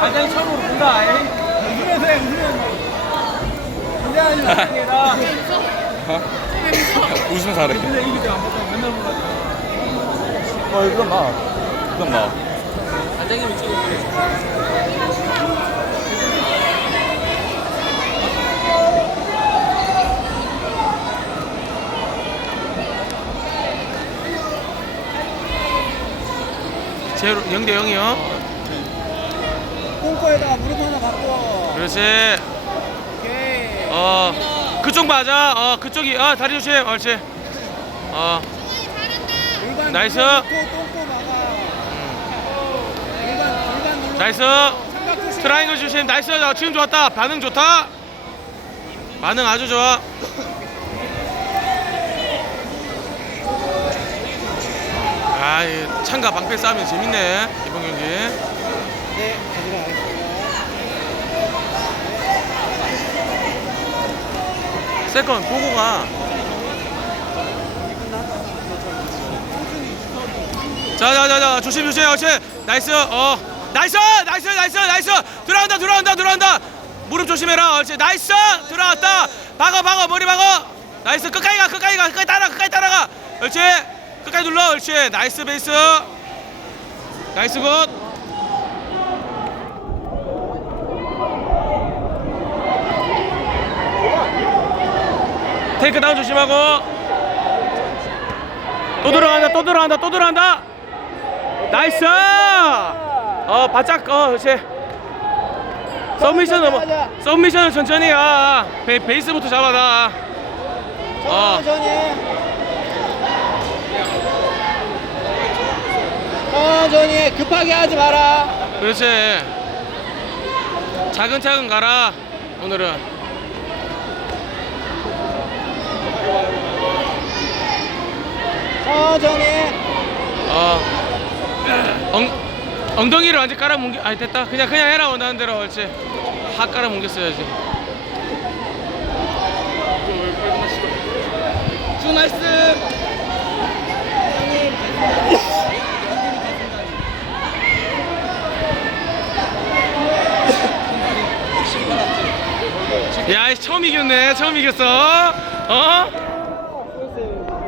완전히 처음으로 본다. 웃으면서 해, 웃으면서. 긴장하지 마. 웃으면서 하래. 근데 이길 때안 봤다. 맨날 보다. 어, 그럼 나. 그럼 나. 반장님이 찍어주 제로 0대 0이요. 꽁꼬에다가 무릎 하나 받고. 그렇지. 오케이. 어 그쪽 맞아. 어 그쪽이 아 다리 조심. 옳지. 어 골반 나이스. 눌러놓고 꽁꼬 막아. 골반, 골반 눌러. 나이스. 삼각. 트라이앵글 조심. 나이스. 어, 지금 좋았다. 반응 좋다. 반응 아주 좋아. 창가 방패 싸움이 재밌네 이번 경기. 네, 가져가겠습니다. 세컨 보고 가. 자자자자 조심 조심 그렇지? 나이스 어. 나이스 나이스 나이스 나이스. 들어간다 들어간다 들어간다. 무릎 조심해라 그렇지? 나이스! 들어갔다. 박아 박아 머리 박아 나이스 끝까지 가 끝까지 가 끝까지 따라 끝까지 따라가. 그렇지 끝까지 눌러. 그렇지. 나이스 베이스. 나이스 굿. 테이크 다운 조심하고. 또 들어간다 또 들어간다 또 들어간다. 나이스! 어 바짝 어 그렇지. 서미션 넘어. 서미션은 천천히. 가 베, 베이스부터 잡아라. 어 천천히. 천천히 급하게 하지 마라. 그렇지. 차근차근 가라 오늘은. 천천히. 어. 엉, 엉덩이를 완전 깔아 뭉개 아니 됐다. 그냥 그냥 해라 원하는 대로. 그렇지. 확 깔아 뭉겼어야지. 주 나이 야, 이 처음 이겼네. 처음 이겼어. 어?